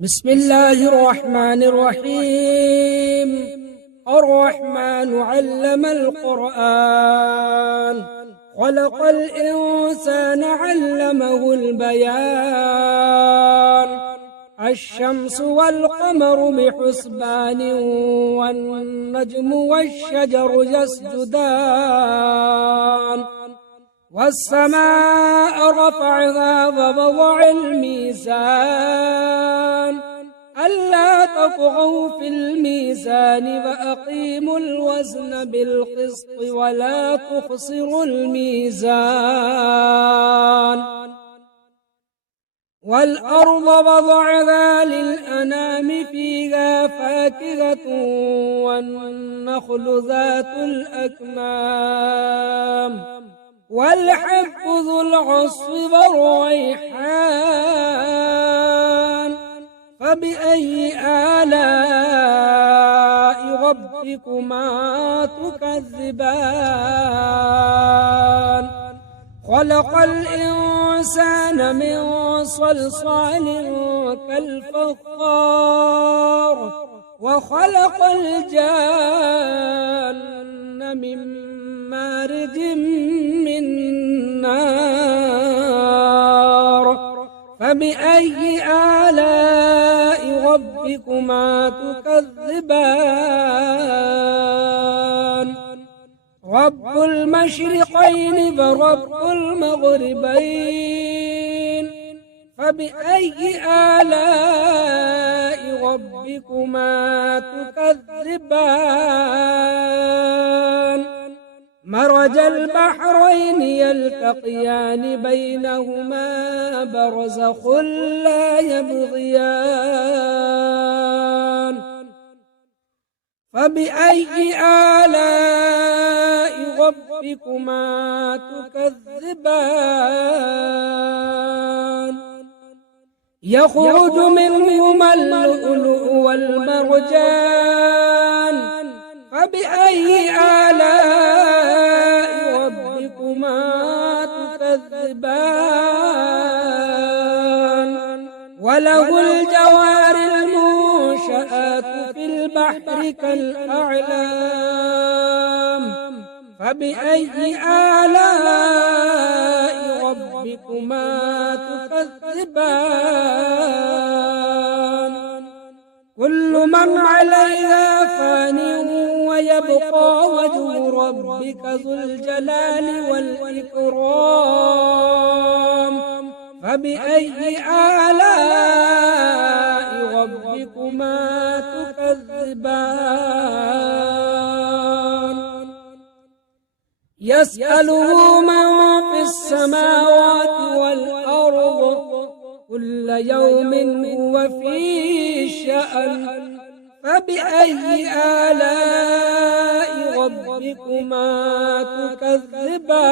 بسم الله الرحمن الرحيم. الرحمن علم القرآن، خلق الإنسان علمه البيان. الشمس والقمر بحسبان، والنجم والشجر يسجدان. والسماء رفعها ووضع الميزان، ألا تطغوا في الميزان وأقيموا الوزن بالقسط ولا تخسروا الميزان. والأرض وضعها للأنام، فيها فاكهة والنخل ذات الأكمام، والحب ذو العصف والريحان. فبأي آلاء ربكما تكذبان؟ خلق الإنسان من صلصال كالفخار، وخلق الجان من مارج من نار. فبأي آلاء ربكما تكذبان؟ رب المشرقين ورب المغربين، فبأي آلاء ربكما تكذبان؟ مرج البحرين يلتقيان، بينهما برزخ لا يبغيان. فبأي آلاء ربكما تكذبان؟ يخرج منهما اللؤلؤ والمرجان، فبأي آلاء ربكما تكذبان؟ وله الجوار المنشآت في البحر كالأعلام، فبأي آلاء ربكما تكذبان؟ كل من عليها فان، ويبقى وجه ربك ذو الجلال والإكرام. فبأي آلاء ربكما تكذبان؟ يسأله من في السماوات والأرض، كل يوم هو في شأن. فبأي آلاء ربكما تكذبان؟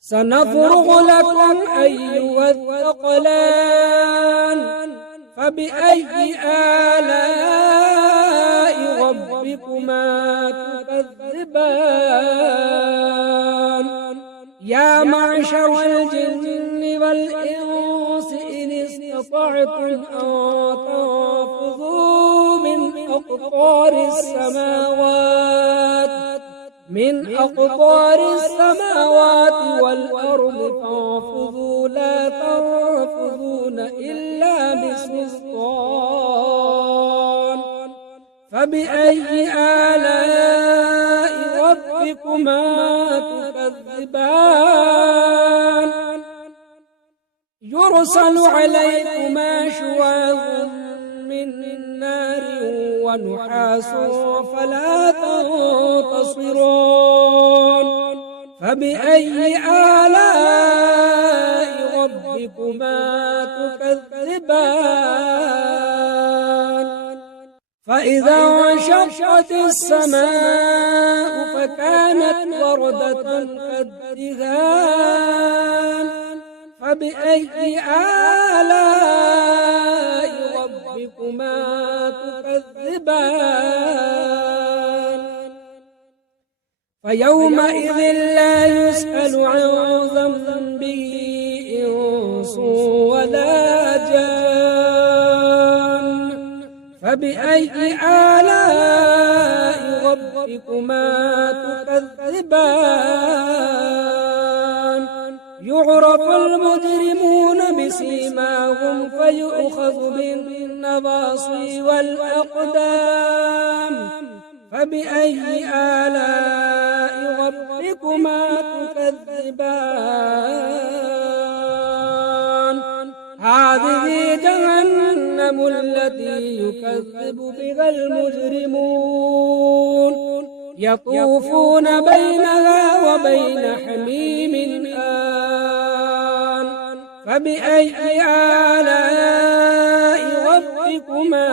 سنفرغ لكم أيها الثقلان، فبأي آلاء ربكما تكذبان؟ يا معشر الجن والإنس إن استطعتم أن تنفذوا من أقطار السماوات والأرض، فانفذوا لا تنفذون إلا بسلطان. فبأي آلاء ربكما تكذبان؟ يرسل عليكما شواظ من نار ونحاس فلا تنتصران. فبأي آلاء ربكما تكذبان؟ فإذا انشقت السماء فكانت وردة كالدهان. فبأي آلاء ربكما تكذبان؟ فيومئذ لا يسأل عن ذنبه إنس ولا جان فبأي آلاء ربكما تكذبان يعرف المجرمون بسيماهم فيؤخذ بالنواصي والأقدام فبأي آلاء ربكما تكذبان هذه جهنم التي يكذب بها المجرمون يطوفون بينها وبين حميم آن فبأي آلاء ربكما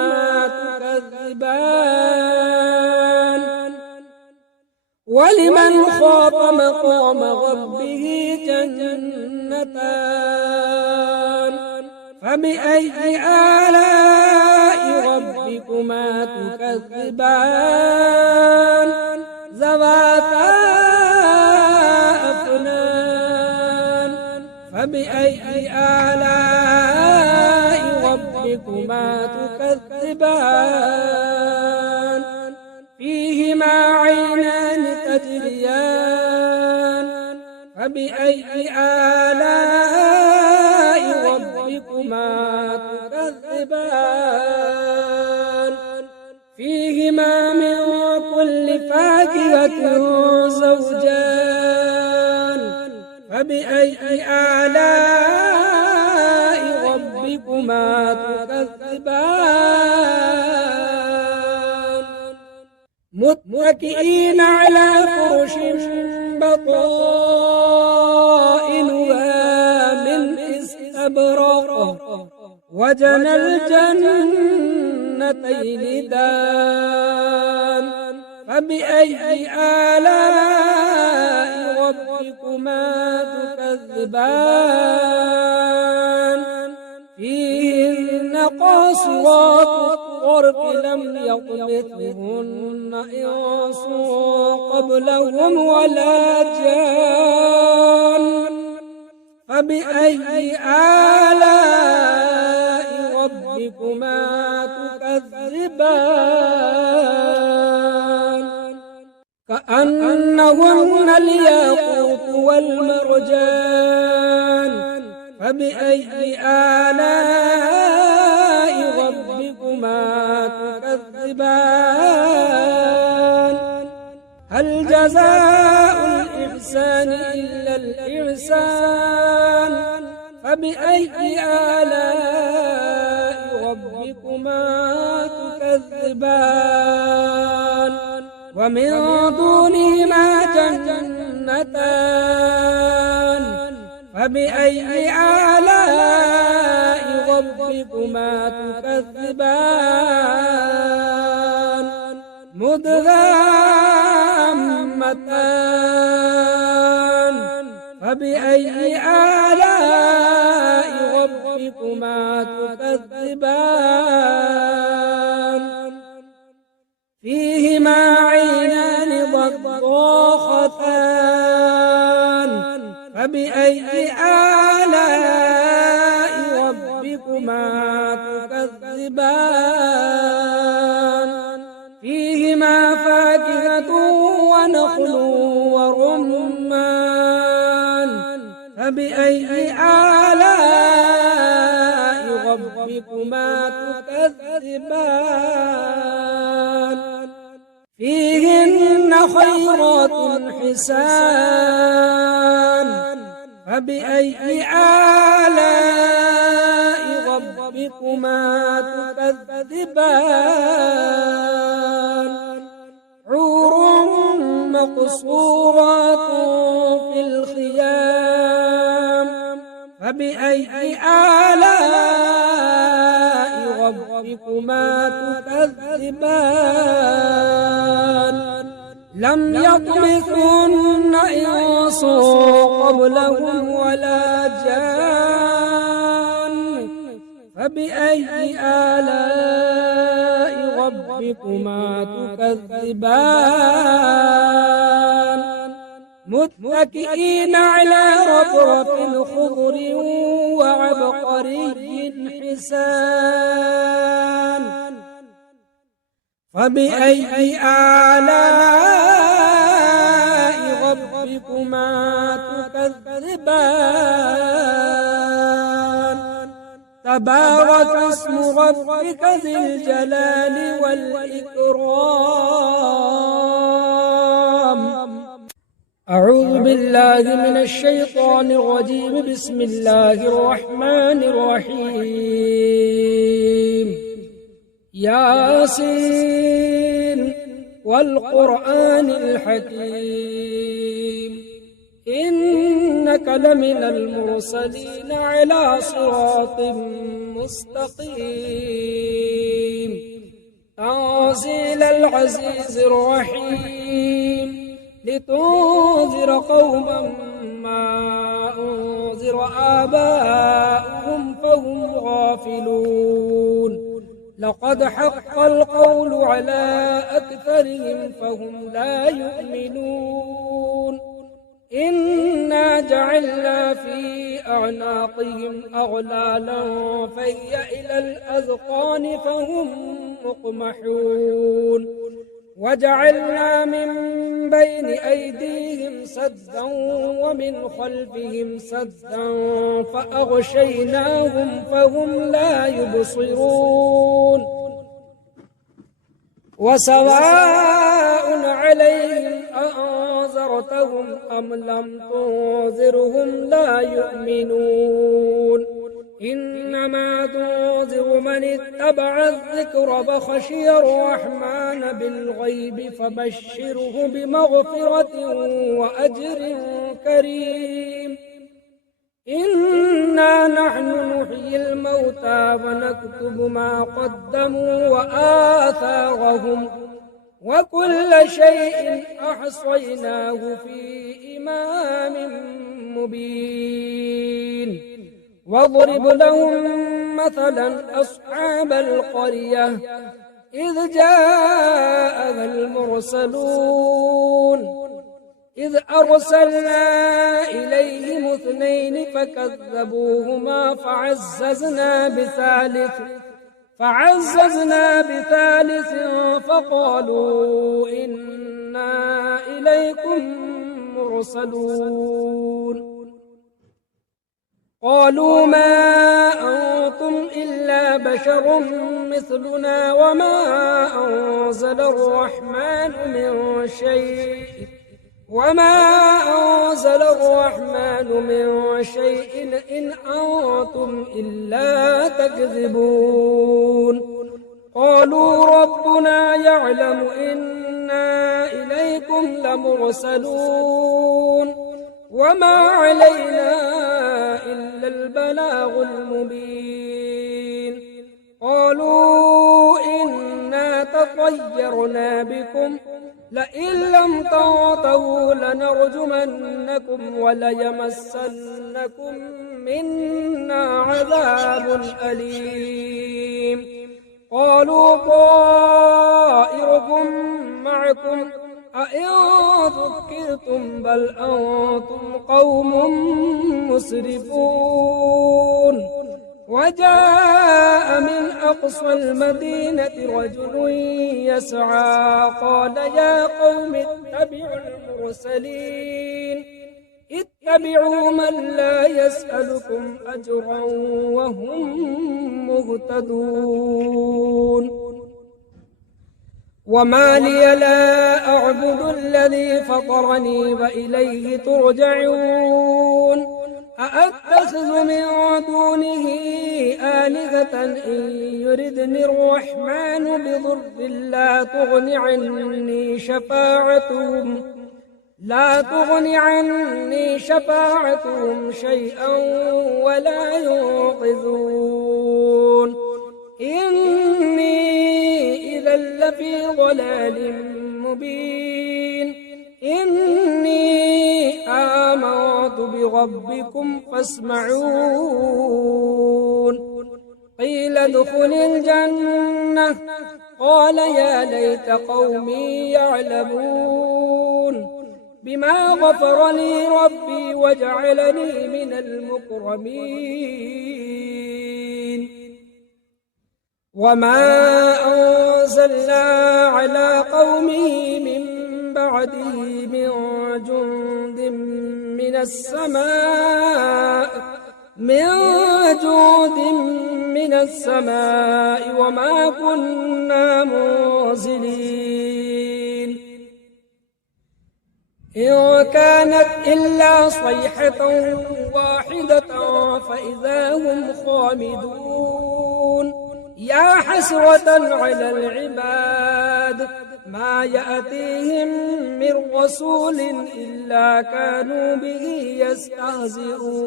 تكذبان ولمن خاف مقام ربه جنتان فبأي آلاء ربكما تكذبان ذواتا أفنان فبأي آلاء ربكما تكذبان فيهما عينان تجريان فبأي آلاء ربكما تكذبان فيهما من كل فاكهة زوجان فبأي آلاء ربكما تكذبان متكئين على فرش بطائنها من استبرق وجنى الجنتين دان فبأي آلاء ربكما تكذبان فيهن قاصرات الطرف لم يطمثهن إنس قبلهم ولا جان فبأي آلاء ربكما تكذبان كأنهن الياقوت والمرجان فبأي آلاء ربكما تكذبان هل جزاء الإحسان إلا الإحسان فبأي آلاء ربكما تكذبان ومن دونهما جنتان فبأي آلاء ربكما تكذبان مدغامتان فبأي آلاء ربكما تكذبان فيهما عينان ضاختان فبأي آلاء ربكما تكذبان فيهما فاكهة ونخل ورمان فبأي آلاء ربكما تكذبان فيهن خيرات حسان فبأي آلاء ربكما تكذبان حور مقصورات في الخيام فبأي آلاء ربكما تكذبان لم يطمثهن إنس قبلهم ولا جان فبأي آلاء ربكما تكذبان متكئين على رفرف خضر وعبقري حسان فبأي آلاء ربكما تكذبان تبارك اسم ربك ذي الجلال والإكرام أعوذ بالله من الشيطان الرجيم بسم الله الرحمن الرحيم ياسين والقرآن الحكيم إنك لمن المرسلين على صراط مستقيم تنزيل العزيز الرحيم لتنذر قوما ما أنذر آباؤهم فهم غافلون لقد حق القول على أكثرهم فهم لا يؤمنون إنا جعلنا في أعناقهم أغلالا فهي إلى الأذقان فهم مقمحون وجعلنا من بين أيديهم سدا ومن خلفهم سدا فأغشيناهم فهم لا يبصرون وسواء عليهم أأنذرتهم أم لم تنذرهم لا يؤمنون إنما تنذر من اتبع الذكر فخشي الرحمن بالغيب فبشره بمغفرة وأجر كريم إنا نحن نحيي الموتى ونكتب ما قدموا وآثارهم وكل شيء أحصيناه في إمام مبين واضرب لهم مثلا أصحاب القرية إذ جاءها المرسلون إذ أرسلنا إليهم اثنين فكذبوهما فعززنا بثالث فقالوا إنا إليكم مرسلون قالوا ما أنتم إلا بشر مثلنا وما أنزل الرحمن من شيء إن أنتم إلا تكذبون قالوا ربنا يعلم إنا إليكم لمرسلون وما علينا إلا البلاغ المبين قالوا إنا تطيرنا بكم لئن لم تنتهوا لنرجمنكم وليمسنكم منا عذاب أليم قالوا طائركم معكم أئن ذكرتم بل أنتم قوم مسرفون وجاء من أقصى المدينة رجل يسعى قال يا قوم اتبعوا المرسلين اتبعوا من لا يسألكم أجرا وهم مهتدون وما لي لا أعبد الذي فطرني وإليه ترجعون أأتخذ من دونه آلهة إن يردني الرحمن بضر لا تغن عني شفاعتهم شيئا ولا ينقذون إني إذا لفي ضلال مبين إني آمنت بربكم فاسمعون قيل ادخل الجنة قال يا ليت قومي يعلمون بما غفر لي ربي وجعلني من المكرمين وما أنزلنا على قومه من بعده من جند من السماء وما كنا منزلين إن كانت إلا صيحة واحدة فإذا هم خامدون يا حسرة على العباد ما يأتيهم من رسول إلا كانوا به يستهزئون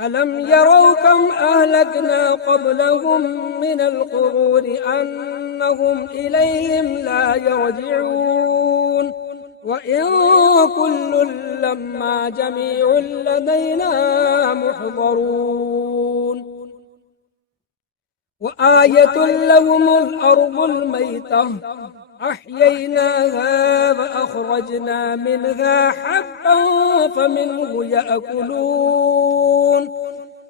ألم يروا كم أهلكنا قبلهم من القرون أنهم إليهم لا يرجعون وإن كل لما جميع لدينا محضرون وآية لهم الأرض الميتة أحييناها فأخرجنا منها حبا فمنه يأكلون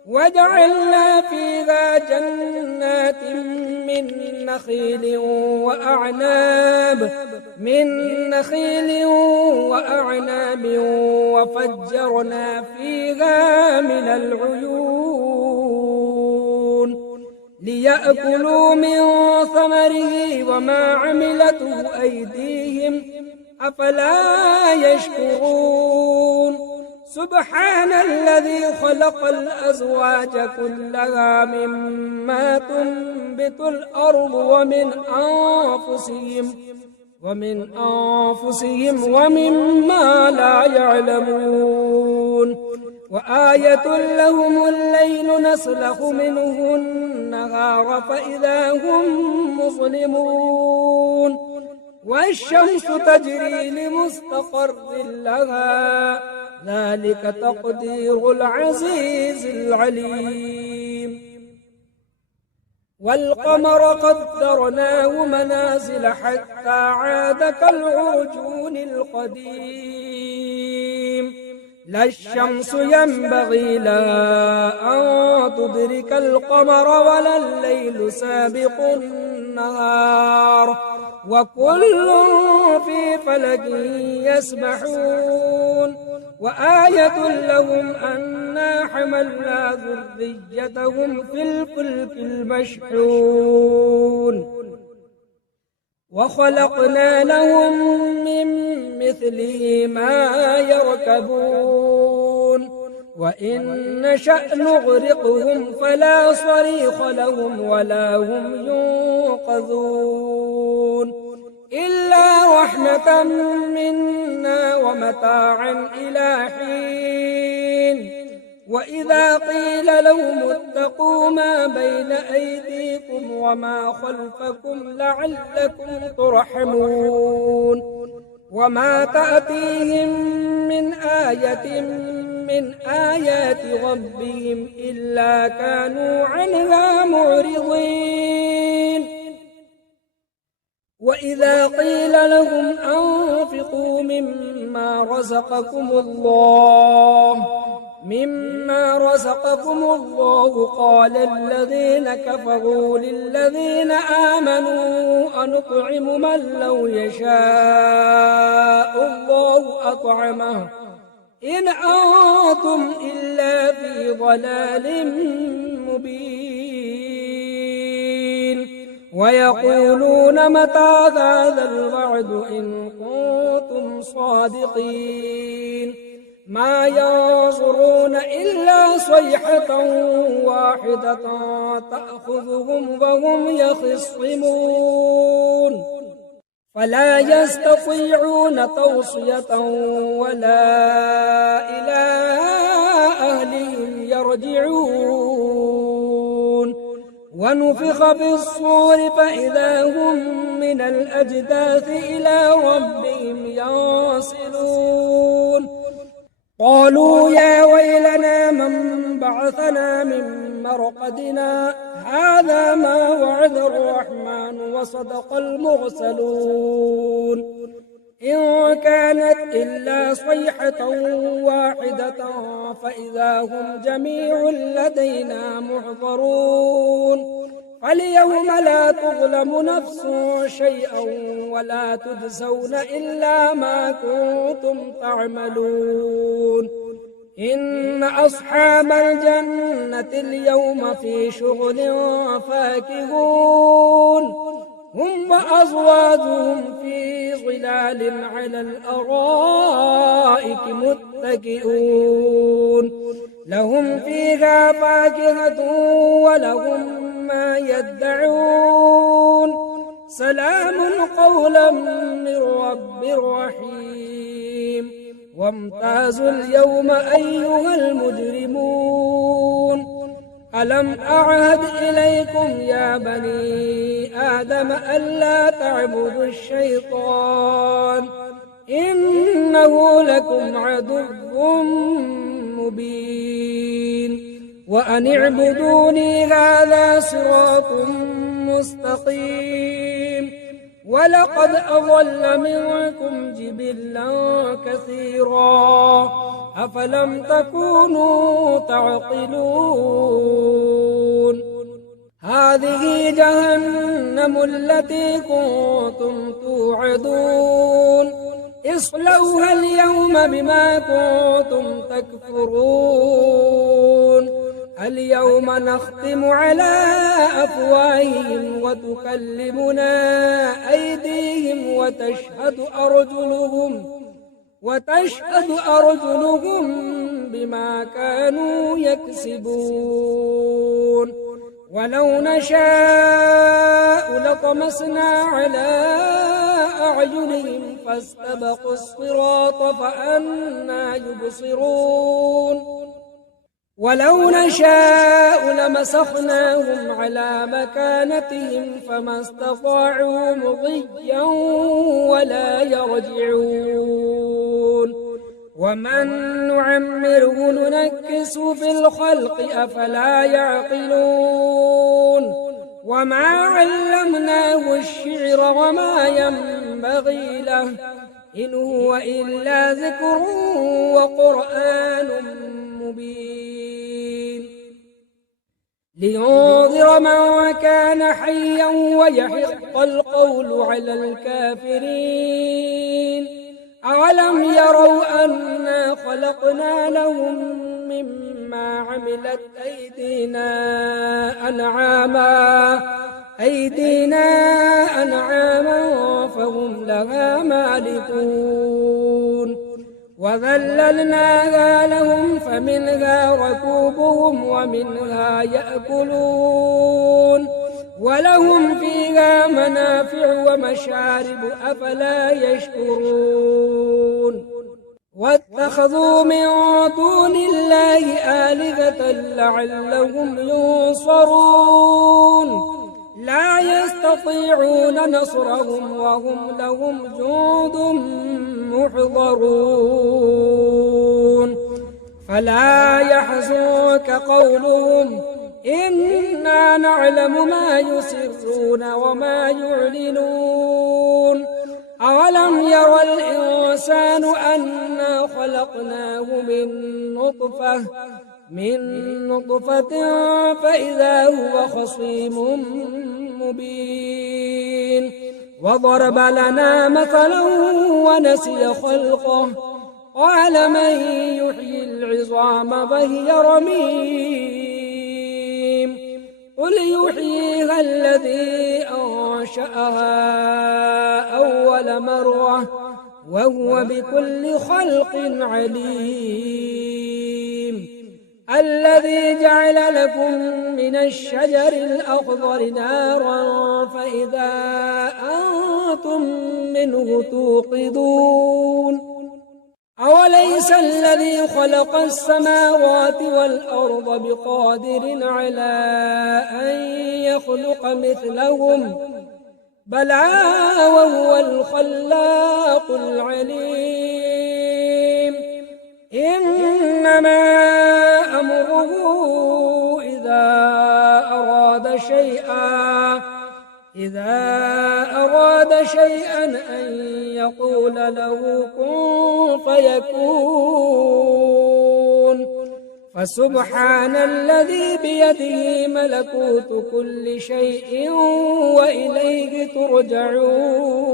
وجعلنا فيها جنات من نخيل وأعناب وفجرنا فيها من العيون ليأكلوا من ثمره وما عملته أيديهم أفلا يشكرون سبحان الذي خلق الأزواج كلها مما تنبت الأرض ومن أنفسهم ومما لا يعلمون وآية لهم الليل نسلخ منه النهار فإذا هم مظلمون والشمس تجري لمستقر لها ذلك تقدير العزيز العليم والقمر قدرناه منازل حتى عاد كالعرجون القديم لا الشمس ينبغي لها أن تدرك القمر ولا الليل سابق النهار وكل في فلك يسبحون وآية لهم أنا حملنا ذريتهم في الفلك المشحون وخلقنا لهم من مثله ما يركبون وإن نشأ نغرقهم فلا صريخ لهم ولا هم ينقذون إلا رحمة منا ومتاعا إلى حين وإذا قيل لهم اتقوا ما بين أيديكم وما خلفكم لعلكم ترحمون وما تأتيهم من آية من آيات ربهم إلا كانوا عنها معرضين وإذا قيل لهم أنفقوا مما رزقكم الله قال الذين كفروا للذين آمنوا أنطعم من لو يشاء الله أطعمه إن أنتم إلا في ضلال مبين ويقولون متى هذا الوعد إن كنتم صادقين ما ينظرون إلا صيحة واحدة تأخذهم وهم يخصمون فلا يستطيعون توصية ولا إلى أهلهم يرجعون ونفخ في الصور فإذا هم من الأجداث إلى ربهم ينسلون قالوا يا ويلنا من بعثنا من مرقدنا هذا ما وعد الرحمن وصدق المرسلون إن كانت إلا صيحة واحدة فإذا هم جميع لدينا محضرون فاليوم لا تظلم نفس شيئا ولا تجزون إلا ما كنتم تعملون إن أصحاب الجنة اليوم في شغل فاكهون هم وأزواجهم في ظلال على الأرائك متكئون لهم فيها فاكهة ولهم ما يدعون سلام قولا من رب رحيم وامتازوا اليوم أيها المجرمون ألم أعهد إليكم يا بني آدم ألا تعبدوا الشيطان إنه لكم عدو مبين وأن اعبدوني هذا صراط مستقيم ولقد أضل منكم جبلا كثيرا أفلم تكونوا تعقلون هذه جهنم التي كنتم توعدون اصلوها اليوم بما كنتم تكفرون اليوم نختم على أفواههم وتكلمنا أيديهم وتشهد أرجلهم بما كانوا يكسبون ولو نشاء لطمسنا على أعينهم فاستبقوا الصراط فأنى يبصرون ولو نشاء لمسخناهم على مكانتهم فما استطاعوا مضيا ولا يرجعون ومن نعمره ننكس في الخلق أفلا يعقلون وما علمناه الشعر وما ينبغي له إن هو إلا ذكر وقرآن مبين لينذر من كان حيا ويحق القول على الكافرين أولم يروا أنا خلقنا لهم مما عملت أيدينا أنعاما فهم لها مالكون وذللناها لهم فمنها ركوبهم ومنها يأكلون ولهم فيها منافع ومشارب أفلا يشكرون واتخذوا من دون الله آلهة لعلهم ينصرون لا يستطيعون نصرهم وهم لهم جند محضرون فلا يحزنك قولهم إنا نعلم ما يسرون وما يعلنون أولم ير الإنسان أنا خلقناه من نطفة فإذا هو خصيم مبين وضرب لنا مثلا ونسي خلقه قال من يحيي العظام وهي رميم قل يحييها الذي أنشأها أول مرة وهو بكل خلق عليم الذي جعل لكم من الشجر الأخضر نارا فإذا أنتم منه توقدون أوليس الذي خلق السماوات والأرض بقادر على أن يخلق مثلهم بلى وهو الخلاق العليم إنما أمره إذا أراد شيئا إذا أراد شيئا أن يقول له كن فيكون فسبحان الذي بيده ملكوت كل شيء وإليه ترجعون